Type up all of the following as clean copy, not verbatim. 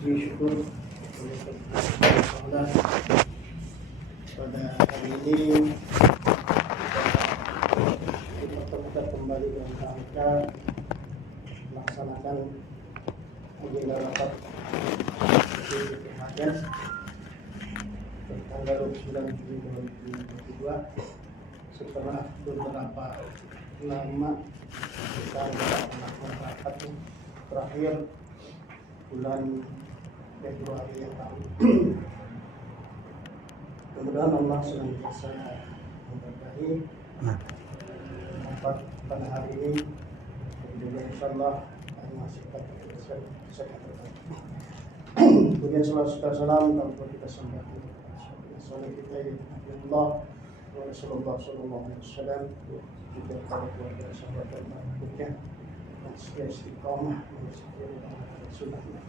Puji syukur Allah pada hari ini kita bertemu kembali dengan kita melaksanakan agenda rapat di Hades tanggal 29 Juli 2022 setelah beberapa lama kita melakukan rapat terakhir bulan Februari yang lalu. Mudah-mudahan Allah senantiasa memberkahi rapat pada hari ini dan juga insyaallah masih bisa kemudian salam tanpa kita sampaikan salam kita ya Allah wa Rasulullah sallallahu alaihi wasallam juga para keluarga sahabat dan berikutnya dan setia istiqamah menjalankan sunnahnya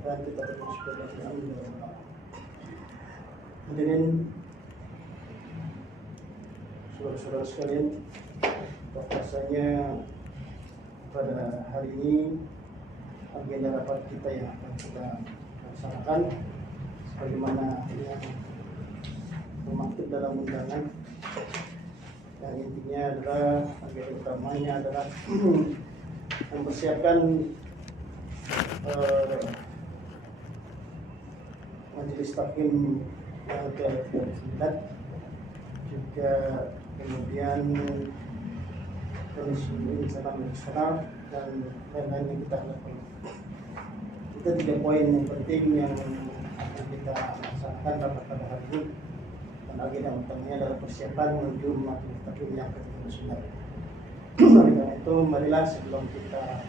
dan kita bersyukur alhamdulillah. Hadirin saudara-saudara sekalian, bahwasanya pada hari ini agenda rapat kita yang akan kita laksanakan sebagaimana yang termaktub dalam undangan, yang intinya adalah agenda utamanya adalah mempersiapkan majelis taklim yang ke-9, juga kemudian kondisi salam nasional dan lain-lain yang kita lakukan. Itu 3 poin yang penting yang akan kita laksanakan pada hari ini, dan agenda utamanya adalah persiapan menuju majelis taklim yang ke-9. Oleh karena itu, marilah sebelum kita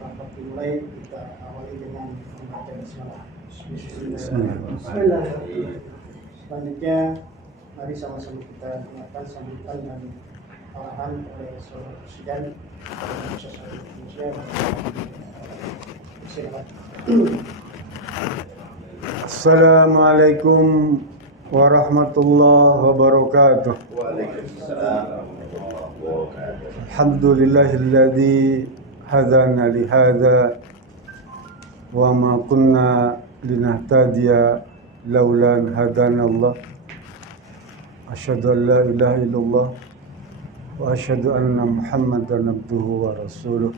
rapat dimulai, kita awali dengan membaca basmalah. Bismillahirrahmanirrahim. Selanjutnya, mari sama-sama kita dengarkan sambutan dan arahan oleh Saudara Presiden Indonesia. Silakan. Assalamualaikum warahmatullahi wabarakatuh. Waalaikumsalam warahmatullahi wabarakatuh. Alhamdulillahilladzi hadana li hadza wa ma kunna linahtadiya laula an hadana Allah. Asyhadu an la ilaha illallah wa asyhadu anna Muhammadan abduhu wa rasuluh.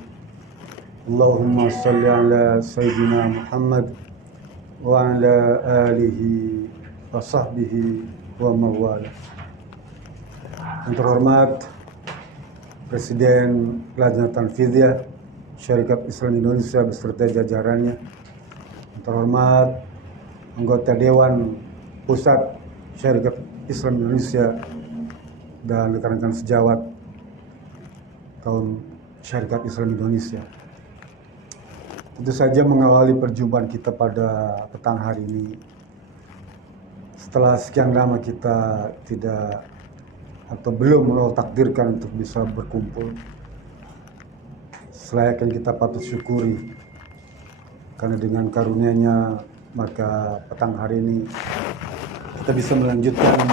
Allahumma shalli ala sayyidina Muhammad wa ala alihi wa sahbihi wa mawala. Yang terhormat Presiden Lajnah Tanfidiyah Syarikat Islam Indonesia beserta jajarannya, yang terhormat anggota Dewan Pusat Syarikat Islam Indonesia dan rekan-rekan sejawat kaum Syarikat Islam Indonesia. Tentu saja mengawali perjumpaan kita pada petang hari ini, setelah sekian lama kita tidak atau belum Allah takdirkan untuk bisa berkumpul, selayaknya kita patut syukuri, karena dengan karunia-Nya maka petang hari ini kita bisa melanjutkan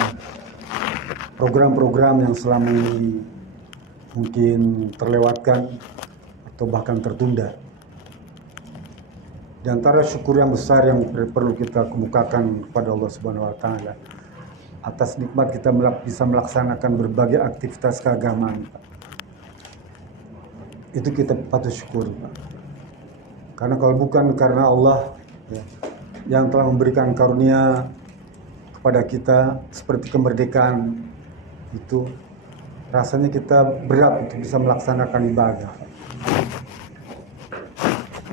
program-program yang selama ini mungkin terlewatkan atau bahkan tertunda. Di antara syukur yang besar yang perlu kita kemukakan kepada Allah Subhanahu wa taala atas nikmat kita bisa melaksanakan berbagai aktivitas keagamaan, Pak. Itu kita patut syukur, Pak. Karena kalau bukan karena Allah yang telah memberikan karunia kepada kita seperti kemerdekaan itu, rasanya kita berat untuk bisa melaksanakan ibadah.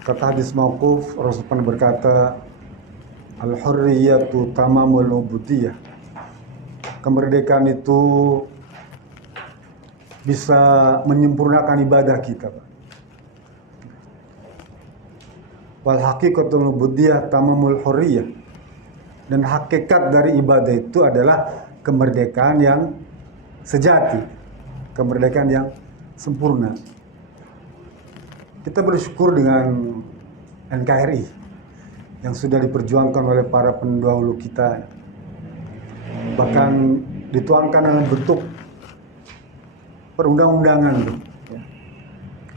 Kata hadis mauquf, Rasulullah berkata, al-hurriyatu tamamul ubudiyah. Kemerdekaan itu bisa menyempurnakan ibadah kita, Pak. Wal haqiqatul ubudiyah tamamul hurriyah. Dan hakikat dari ibadah itu adalah kemerdekaan yang sejati, kemerdekaan yang sempurna. Kita bersyukur dengan NKRI yang sudah diperjuangkan oleh para pendahulu kita, bahkan dituangkan dalam bentuk perundang-undangan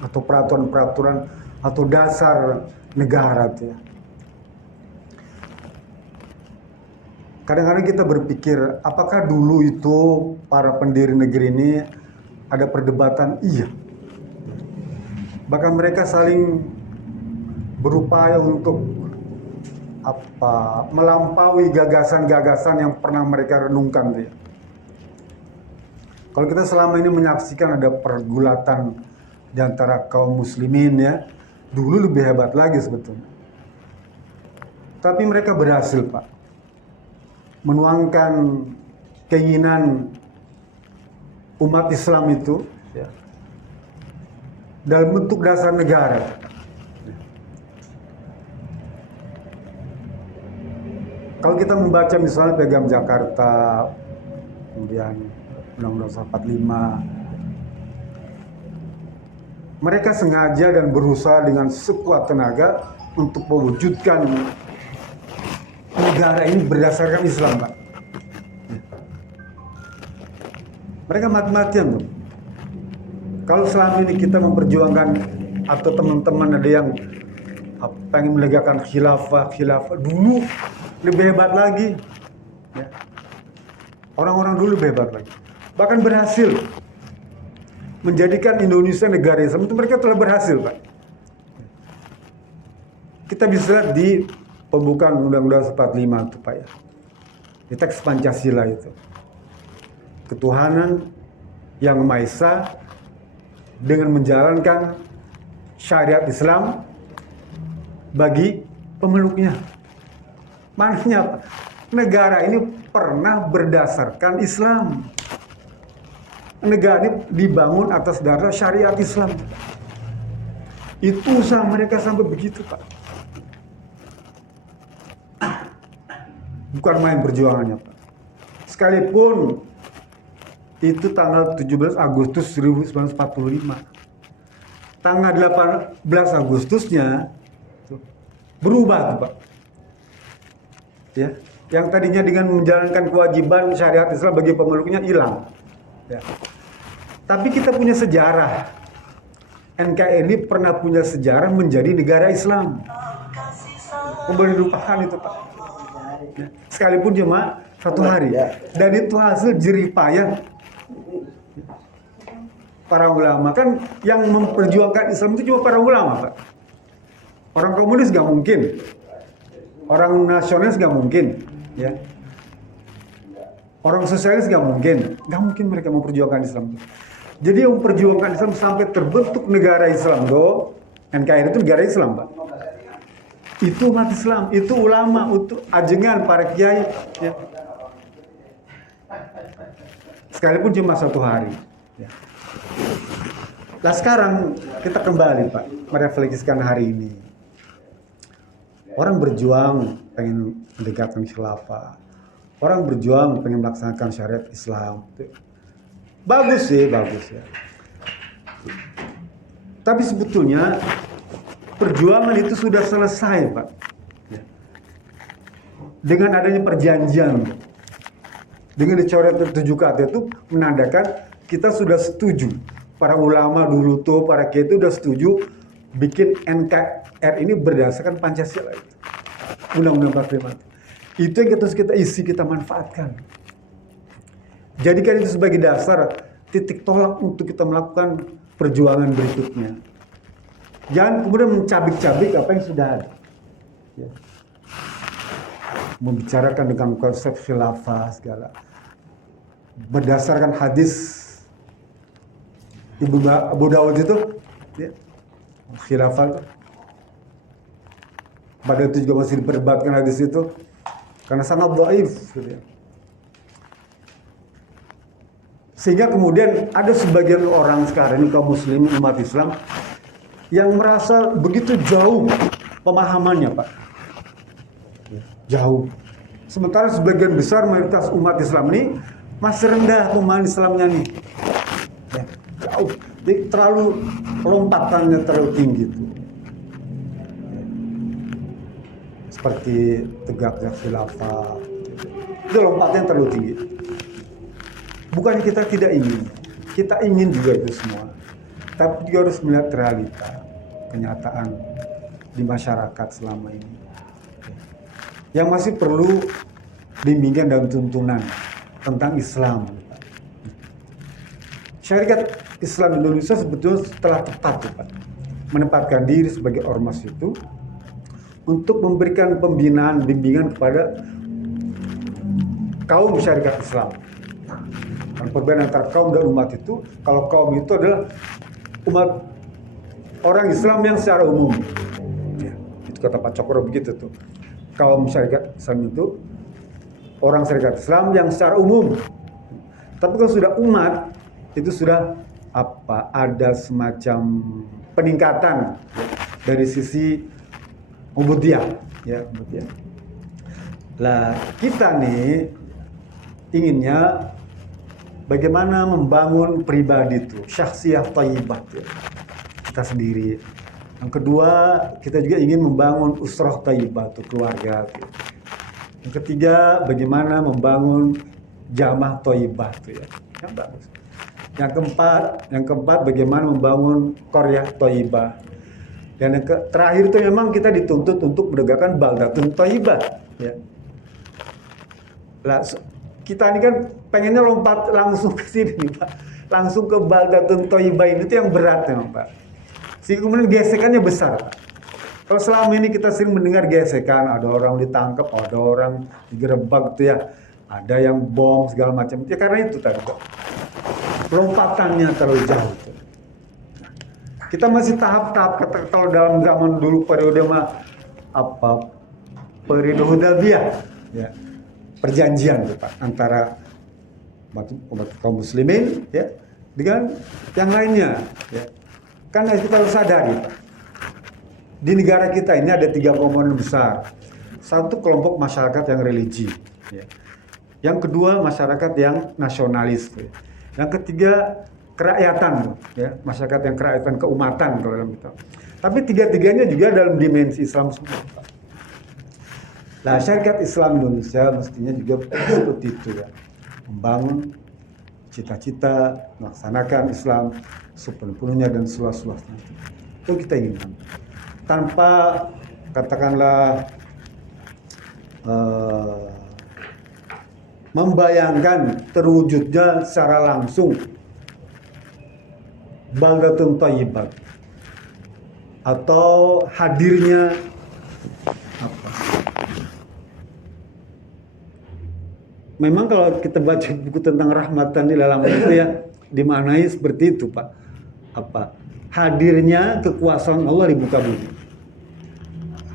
atau peraturan-peraturan atau dasar negara tuh ya. Kadang-kadang kita berpikir, apakah dulu itu para pendiri negeri ini ada perdebatan? Iya. Bahkan mereka saling berupaya untuk melampaui gagasan-gagasan yang pernah mereka renungkan tuh ya. Kalau kita selama ini menyaksikan ada pergulatan di antara kaum muslimin ya, dulu lebih hebat lagi sebetulnya. Tapi mereka berhasil, Pak, menuangkan keinginan umat Islam itu ya, dalam bentuk dasar negara. Kalau kita membaca misalnya Piagam Jakarta, kemudian Undang-Undang 45, mereka sengaja dan berusaha dengan sekuat tenaga untuk mewujudkan negara ini berdasarkan Islam, Pak. Mereka mati-matian tuh. Kalau selama ini kita memperjuangkan atau teman-teman ada yang pengen menegakkan khilafah dulu lebih hebat lagi. Ya. Orang-orang dulu lebih hebat lagi. Bahkan berhasil menjadikan Indonesia negara Islam, itu mereka telah berhasil, Pak. Kita bisa lihat di pembukaan Undang-Undang 45 itu, Pak ya. Di teks Pancasila itu. Ketuhanan yang Maha Esa dengan menjalankan syariat Islam bagi pemeluknya. Maknanya apa? Negara ini pernah berdasarkan Islam. Negara ini dibangun atas dasar syariat Islam. Itu usaha mereka sampai begitu, Pak. Bukan main perjuangannya, Pak. Sekalipun itu tanggal 17 Agustus 1945. Tanggal 18 Agustusnya berubah tuh, Pak. Ya, yang tadinya dengan menjalankan kewajiban syariat Islam bagi pemeluknya hilang. Ya. Tapi kita punya sejarah. NKRI ini pernah punya sejarah menjadi negara Islam. Boleh dilupakan itu, Pak. Ya. Sekalipun cuma 1 hari. Dan itu hasil jerih payah para ulama. Kan yang memperjuangkan Islam itu cuma para ulama, Pak. Orang komunis gak mungkin. Orang nasionalis gak mungkin. Ya. Orang sosialis gak mungkin mereka memperjuangkan Islam. Jadi yang memperjuangkan Islam sampai terbentuk negara Islam, NKRI itu negara Islam, Pak. Itu umat Islam, itu ulama, itu ajengan para kiai. Ya. Sekalipun cuma 1 hari. Ya. Nah sekarang kita kembali, Pak, merefleksikan hari ini. Orang berjuang pengen mendekatkan khilafah. Orang berjuang pengen melaksanakan syariat Islam. Bagus sih, bagus ya. Tapi sebetulnya perjuangan itu sudah selesai, Pak. Dengan adanya perjanjian, dengan dicoret 7 kata itu menandakan kita sudah setuju. Para ulama dulu tuh, para kiai itu udah setuju bikin NKRI ini berdasarkan Pancasila itu. Undang-Undang 45. Itu yang kita isi, kita manfaatkan. Jadikan itu sebagai dasar titik tolak untuk kita melakukan perjuangan berikutnya. Jangan kemudian mencabik-cabik apa yang sudah ada. Ya. Membicarakan dengan konsep khilafah segala. Berdasarkan hadis Ibu Abu Dawud itu, ya, khilafah. Padahal itu juga masih diperdebatkan hadis itu karena sangat dhaif, gitu ya. Sehingga kemudian ada sebagian orang sekarang ini kaum muslim umat Islam yang merasa begitu jauh pemahamannya, Pak. Jauh. Sementara sebagian besar mayoritas umat Islam ini masih rendah pemahaman Islamnya nih. Ya, jauh. Jadi terlalu lompatannya terlalu tinggi tuh. Seperti tegaknya khilafah. Itu lompatnya terlalu tinggi. Bukan kita tidak ingin. Kita ingin juga itu semua. Tapi juga harus melihat realita, kenyataan. di masyarakat selama ini. Yang masih perlu bimbingan dan tuntunan tentang Islam. Syarikat Islam Indonesia sebetulnya telah tepat Pak, menempatkan diri sebagai ormas itu untuk memberikan pembinaan, bimbingan kepada kaum syarikat Islam. Dan perbedaan antara kaum dan umat itu, kalau kaum itu adalah umat orang Islam yang secara umum. Ya, itu kata Pak Cokro begitu tuh. Kaum syarikat Islam itu orang syarikat Islam yang secara umum. Tapi kalau sudah umat, itu sudah ada semacam peningkatan dari sisi ubudiyah, ya, ubudiyah. Lah kita nih inginnya bagaimana membangun pribadi itu, syakhsiyah thayyibah ya, kita sendiri. Yang kedua, kita juga ingin membangun usrah thayyibah itu, keluarga. Gitu. Yang ketiga, bagaimana membangun jamaah thayyibah itu ya. Yang bagus. Yang keempat, bagaimana membangun qaryah thayyibah. Dan yang terakhir itu memang kita dituntut untuk menegakkan baldatun thayyibah ya. Lah, kita ini kan pengennya lompat langsung ke sini Pak. Langsung ke baldatun thayyibah ini itu yang berat memang Pak. Sehingga kemudian gesekannya besar. Kalau selama ini kita sering mendengar gesekan, ada orang ditangkap, ada orang digerebek gitu ya, ada yang bom segala macam. Ya karena itu tadi, lompatannya terlalu jauh. Kita masih tahap-tahap, kalau dalam zaman dulu periode periode Hudaybiyah, ya, perjanjian gitu, Pak, antara umat kaum muslimin ya dengan yang lainnya. Ya. Kan kita harus sadari, Pak. Di negara kita ini ada 3 komponen besar. Satu, kelompok masyarakat yang religi. Ya. Yang kedua, masyarakat yang nasionalis. Ya. Yang ketiga, kerakyatan. Ya. Masyarakat yang kerakyatan, keumatan. Kalau dalam itu. Tapi tiga-tiganya juga dalam dimensi Islam semua. Pak. Nah, syarikat Islam Indonesia mestinya juga seperti itu ya. Membangun cita-cita, melaksanakan Islam sepenuhnya dan seluas-luasnya. Itu kita inginkan. Tanpa katakanlah membayangkan terwujudnya secara langsung baldatun thayyibat atau hadirnya memang kalau kita baca buku tentang rahmatan lil alamin itu ya dimaknai seperti itu Pak. Hadirnya kekuasaan Allah di muka bumi.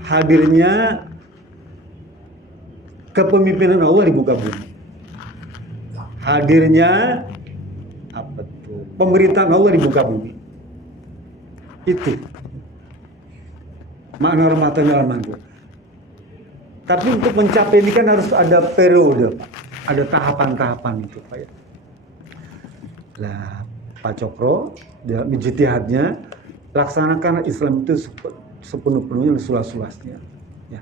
Hadirnya kepemimpinan Allah di muka bumi. Hadirnya pemerintahan Allah di muka bumi. Itu makna rahmatan lil alamin. Tapi untuk mencapai ini kan harus ada periode, Pak. Ada tahapan-tahapan itu, Pak ya. Lah, Pak Cokro dalam ijtihadnya laksanakan Islam itu sepenuh-penuhnya dan seluas-luasnya, ya.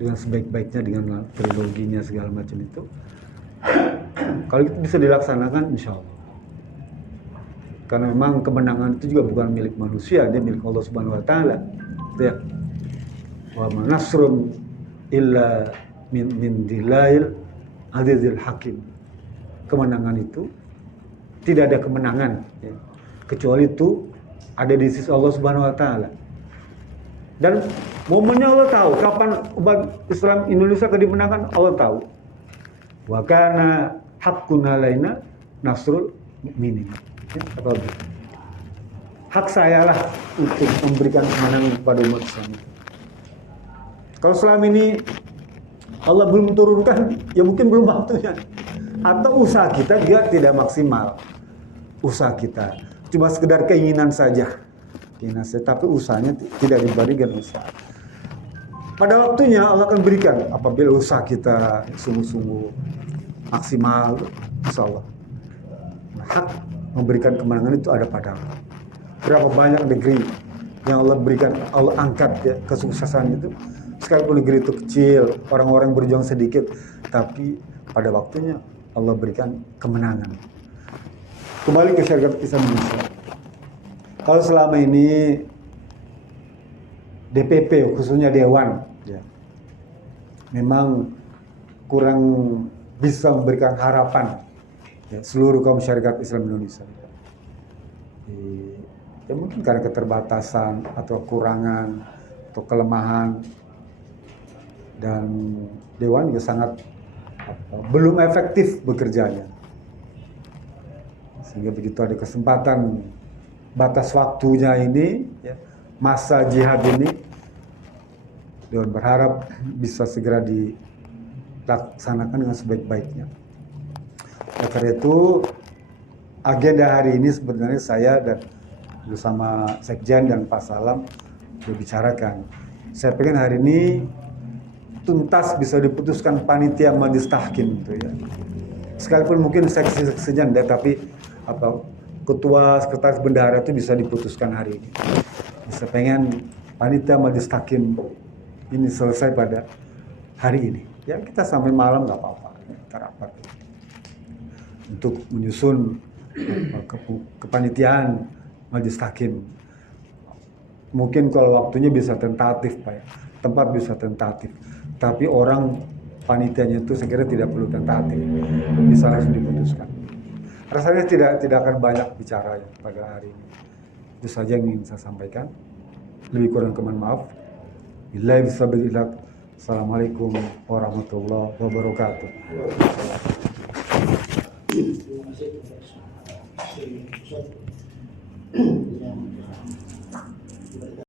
Dengan sebaik-baiknya, dengan triloginya segala macam itu. Kalau itu bisa dilaksanakan, insya Allah. Karena memang kemenangan itu juga bukan milik manusia, dia milik Allah Subhanahu Wa Taala, ya. Wa manasrun illa min dilail azizil hakim. Kemenangan itu tidak ada kemenangan ya, kecuali itu ada di sisi Allah Subhanahu Wa Taala. Dan momennya Allah tahu kapan umat Islam Indonesia akan dimenangkan, Allah tahu. Wa kana haqqun alaina nasrul mu'minin. Ya, hak saya lah untuk memberikan kemenangan kepada umat Islam. Kalau selama ini Allah belum turunkan, ya mungkin belum waktunya. Atau usaha kita juga tidak maksimal. Usaha kita cuma sekedar keinginan saja. Tapi usahanya tidak dibanding dengan usaha. Pada waktunya Allah akan berikan apabila usaha kita sungguh-sungguh maksimal, insya Allah. Hak memberikan kemenangan itu ada pada Allah. Berapa banyak negeri yang Allah berikan, Allah angkat ya, kesuksesan itu. Sekalipun negeri itu kecil, orang-orang berjuang sedikit, tapi pada waktunya Allah berikan kemenangan. Kembali ke syarikat Islam Indonesia. Kalau selama ini DPP khususnya Dewan ya, memang kurang bisa memberikan harapan ya, seluruh kaum masyarakat Islam Indonesia. Ya mungkin karena keterbatasan atau kekurangan atau kelemahan, dan Dewan juga sangat belum efektif bekerjanya, sehingga begitu ada kesempatan batas waktunya ini ya, masa jihad ini, Dewan berharap bisa segera dilaksanakan dengan sebaik-baiknya. Oleh karena itu agenda hari ini sebenarnya saya dan bersama Sekjen dan Pak Salam berbicarakan. Saya pengen hari ini tuntas bisa diputuskan panitia majelis tahkim itu ya. Sekalipun mungkin seksi-seksinya enggak, tapi ketua sekretaris bendahara itu bisa diputuskan hari ini. Bisa pengen panitia majelis tahkim ini selesai pada hari ini. Ya kita sampai malam nggak apa-apa, kita rapat untuk menyusun kepanitiaan majelis tahkim. Mungkin kalau waktunya bisa tentatif Pak ya, tempat bisa tentatif, tapi orang panitianya itu saya kira tidak perlu tentatif, bisa langsung diputuskan. Rasanya tidak akan banyak bicara ya pada hari ini. Itu saja yang ingin saya sampaikan. Lebih kurang mohon maaf. Billahi bisabilillah. Assalamualaikum warahmatullahi wabarakatuh. Terima kasih kepada yang